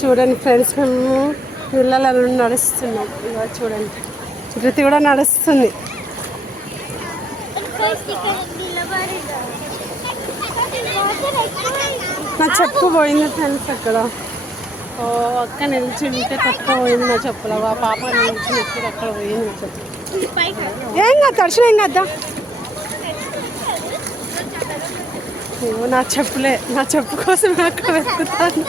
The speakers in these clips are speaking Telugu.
చూడండి ఫ్రెండ్స్, మేము పిల్లలను నడుస్తున్నాం. ఇక చూడండి, శృతి కూడా నడుస్తుంది. నా చెప్పు పోయింది ఫ్రెండ్స్ అక్కడ. ఓ అక్క నిలిచింటే కొట్టుకోపోయింది నా చెప్పులు. ఆ పాప నిలిచినప్పుడు అక్కడ పోయింది నా చెప్పు. ఏం కాదు, తడిచిన ఏం కదా. నా చెప్పులే, నా చెప్పు కోసం అక్కడ వెతుకుతాను.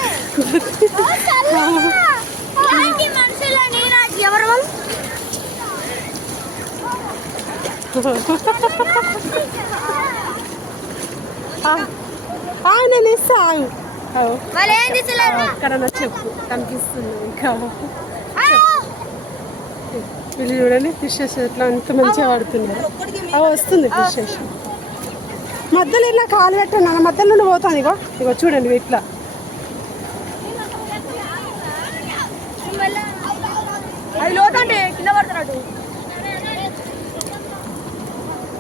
నేను ఇస్తాను అక్కడ. నా చెప్పు కనిపిస్తుంది ఇంకా. వీళ్ళు చూడండి ఫిషెస్ ఎట్లా అంత మంచిగా పడుతున్నారు. వస్తుంది ఫిషెస్ మధ్యలో. ఇలా కాలు పెట్టండి, నా మధ్యలో నుండి పోతాను. ఇగో ఇగో చూడండి ఇట్లా.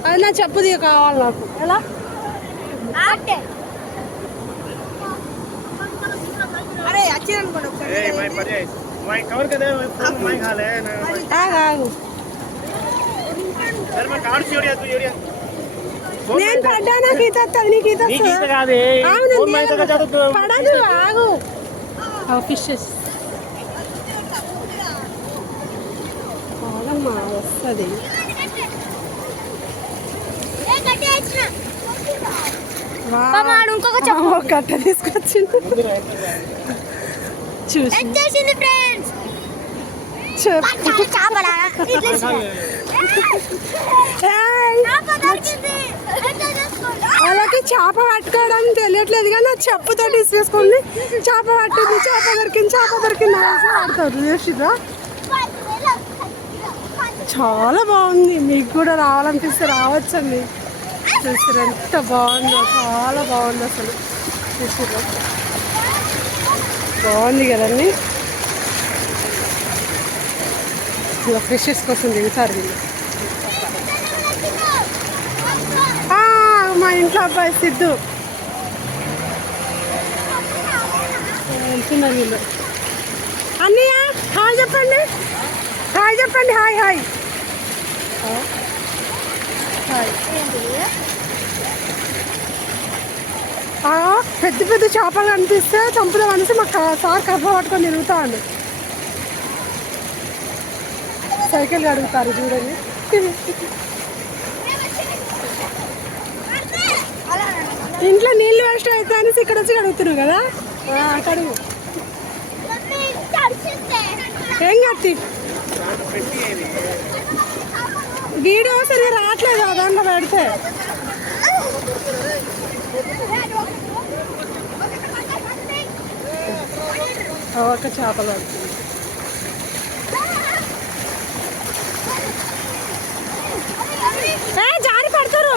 అది నా చెప్పు దిగ కావాలి నాకు. ఎలా నేను పడ్డా, నాకు ఈత వస్తుంది, నీకు ఈత పడదు. ఆగు. ఫిషెస్ బాగమ్మా వస్తుంది. కట్ట తీసుకొచ్చింది చూసి. వాళ్ళకి చేప పట్టుకోవడం తెలియట్లేదు కానీ చెప్పుతో తీసేసుకోండి. చేప పట్టింది, చేప దొరికింది, చేప దొరికింది ఆడతారు. చూసిరా, చాలా బాగుంది. మీకు కూడా రావాలనిపిస్తే రావచ్చండి. చూసిరా ఎంత బాగుందో, చాలా బాగుంది అసలు. చూసిరా బాగుంది కదండి. ఇలా ఫిషెస్ కోసం దిగుతారు వీళ్ళు. మా ఇంట్లో అబ్బాయి సిద్ధు వెళ్తున్నారు వీళ్ళు. అన్నయ్య హాయ్ చెప్పండి, హాయ్ చెప్పండి. Hi hi hi. పెద్ద పెద్ద చేపలు కనిపిస్తే చంపుదాం అనేసి మా సార్ కర్ర పట్టుకొని తిరుగుతాండి. సైకిల్ అడుగుతారు చూడండి. ఇంట్లో నీళ్ళు వేస్ట్ అవుతా అనేసి ఇక్కడ వచ్చి అడుగుతున్నావు కదా. అడుగు ఏం కత్తి వీడియో సరిగా రావట్లేదు దాంట్లో పెడితే. ఒక చేపలు పడుతుంది. జారి పడతారు.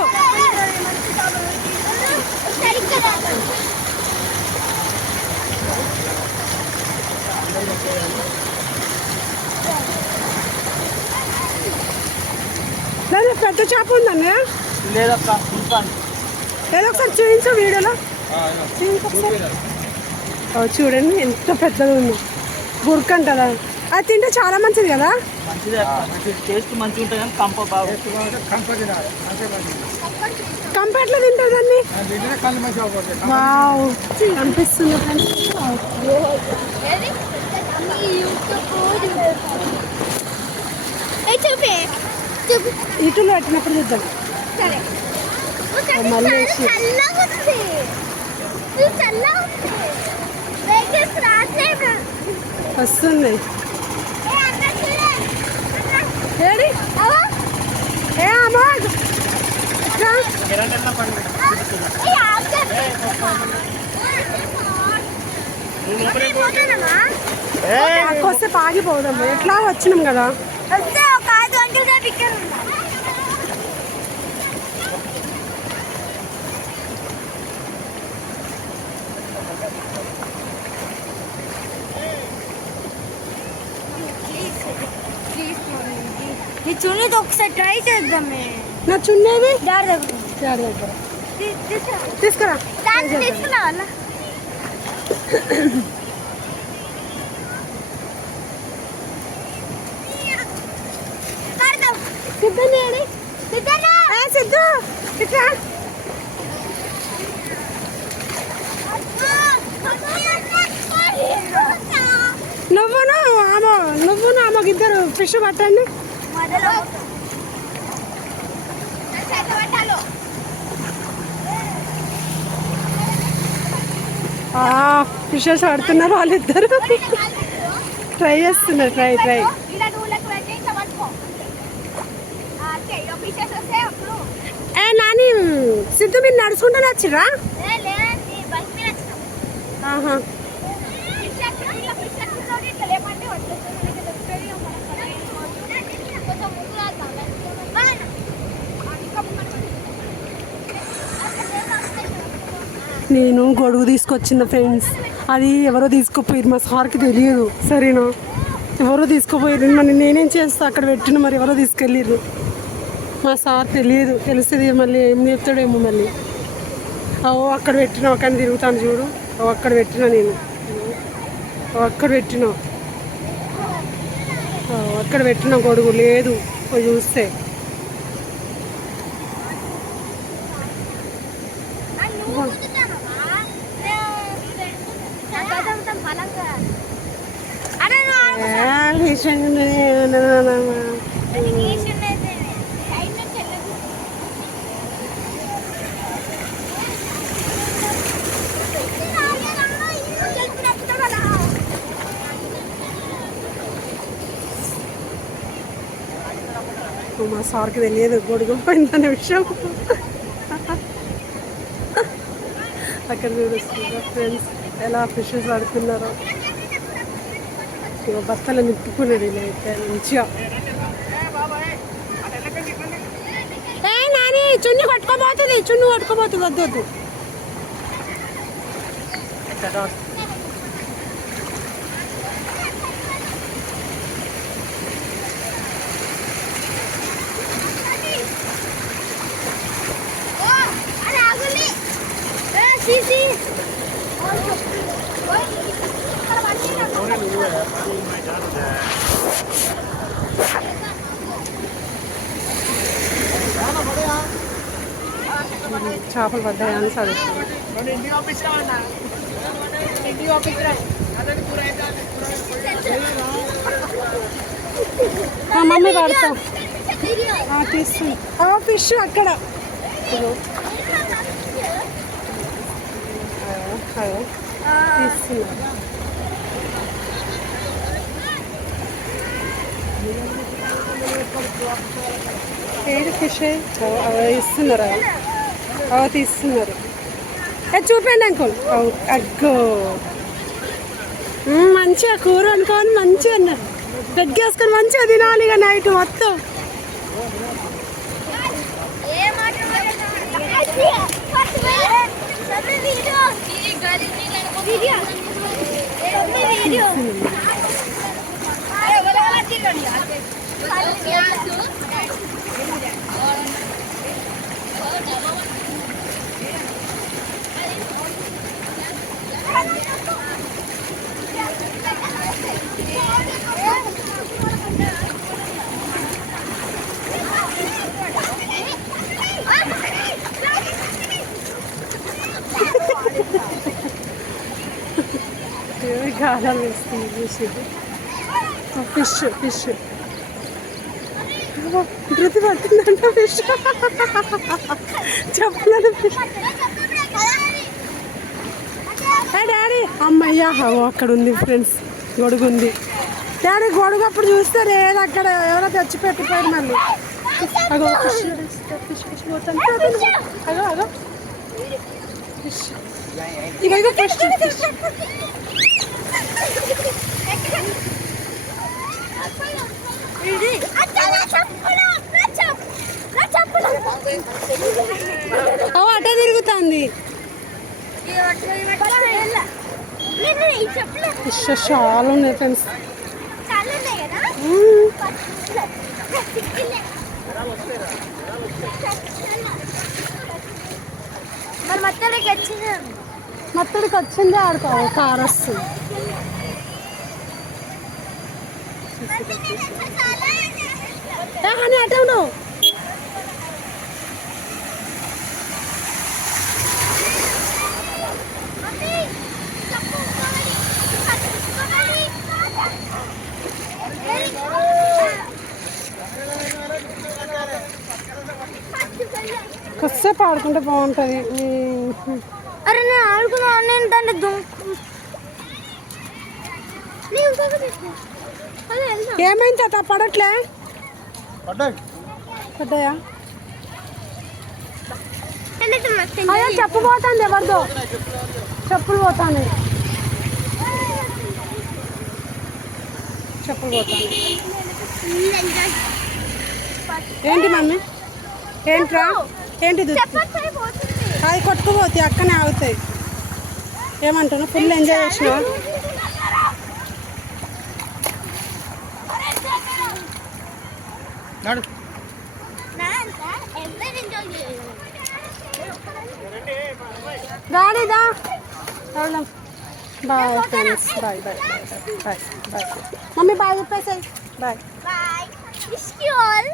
పెద్ద చేప ఉందన్న ఏదో ఒకసారి చూపించు వీడియోలో. చూడండి ఎంత పెద్దగా ఉంది. బుర్క అంటారా? అది తింటే చాలా మంచిది కదా. కంప ఎట్లా తింటారు దాన్ని? వావ్ అనిపిస్తుంది. ఇటులో పెట్టినప్పుడు చూద్దాం. మళ్ళీ వస్తుంది. కొద్దిసేపు ఆగిపోదాము. ఎట్లా వచ్చినాం కదా. నీ చున్నీది ఒకసారి ట్రై చేద్దామే. నా చున్నీది డాడీ దగ్గర తీసుకురా. తీసుకున్నావా? ఒక ఇద్దరు ఫిష్ పట్టండి. ఫిషెస్ పడుతున్నారు వాళ్ళిద్దరు. ట్రై చేస్తున్నారు. ట్రై నాని సిద్ధు మీరు నడుచుకుంటూ వచ్చిరా? నేను గొడుగు తీసుకొచ్చిన ఫ్రెండ్స్, అది ఎవరో తీసుకుపోయారు, మా సార్కి తెలియదు. సరేనా, ఎవరో తీసుకుపోయారు. మరి నేనేం చేస్తా, అక్కడ పెట్టిన మరి ఎవరో తీసుకెళ్ళారు. మా సార్ తెలియదు, తెలిసేది మళ్ళీ ఏం చెప్తాడేమో. మళ్ళీ అక్కడ పెట్టినా కానీ తిరుగుతాను చూడు. అక్కడ పెట్టినా నేను, అక్కడ పెట్టిన గొడుగు లేదు చూస్తే. మా సార్కి తెలియదు గొడుగు పోయిందనే విషయం. అక్కడ చూపిస్తున్నా ఫ్రెండ్స్ ఎలా ఫిషెస్ ఆడుతున్నారో. ఇక బత్తలు నింపుకున్నాడు ఇలా అయితే మంచిగా. నాని చున్ని కొట్టుకోబోతుంది వద్దు. చేపలు పడ్డాయా అని చదువుతుంది. మమ్మీ పడతా తీస్తుంది. ఫిష్ అక్కడ తీస్తున్నా. ఏది ఫిష్ ఇస్తున్నారా? తీస్తున్నారు. చూపండి అంకుల్. అగ్గో మంచిగా కూర అనుకోని మంచిగా అన్నారు. దగ్గేసుకొని మంచిగా తినాలి ఇక నైట్ మొత్తం. గాలం వేస్తుంది చూసి. ఫిష్ ధృతి పడుతుందంట. ఫిష్ చెప్పలేదు. ఫిష్ డాడీ అమ్మయ్యా అక్కడ ఉంది ఫ్రెండ్స్, గొడుగు ఉంది. డాడీ గొడుగు అప్పుడు చూస్తే లేదు, అక్కడ ఎవరో తెచ్చి పెట్టిపోయారు మళ్ళీ. అగో ఫిష్ పోతాను. అగో ఫిష్ ఇగో ఫిష్. అటే తిరుగుతుంది. ఫిష్ చాలా ఉన్నాయి ఫ్రెండ్స్. మత్తడికి వచ్చింది ఆడుకోవాలి. కారు వస్తుంది. అని అటే ఉండవు. ఆడుకుంటే బాగుంటుంది. అరే నేను ఆడుకున్నాను, నేను దాన్ని దుంకు. ఏమైంది తాత? పడట్లే? పడ్డాయా? అదే చెప్పు పోతుంది, ఎవరిదో చెప్పులు పోతాను, చెప్పులు పోతాను. ఏంటి మమ్మీ? ఏంట్రా? ఏంటిది? అది కొట్టుకుపోతాయి, అక్కనే ఆగుతాయి. ఏమంటున్నా? ఫుల్ ఎంజాయ్ చేసినా? రాలేదా? Bye friends, bye bye bye bye bye. Mummy bye చెప్పేసాయి. Bye. Bye. Miss you all.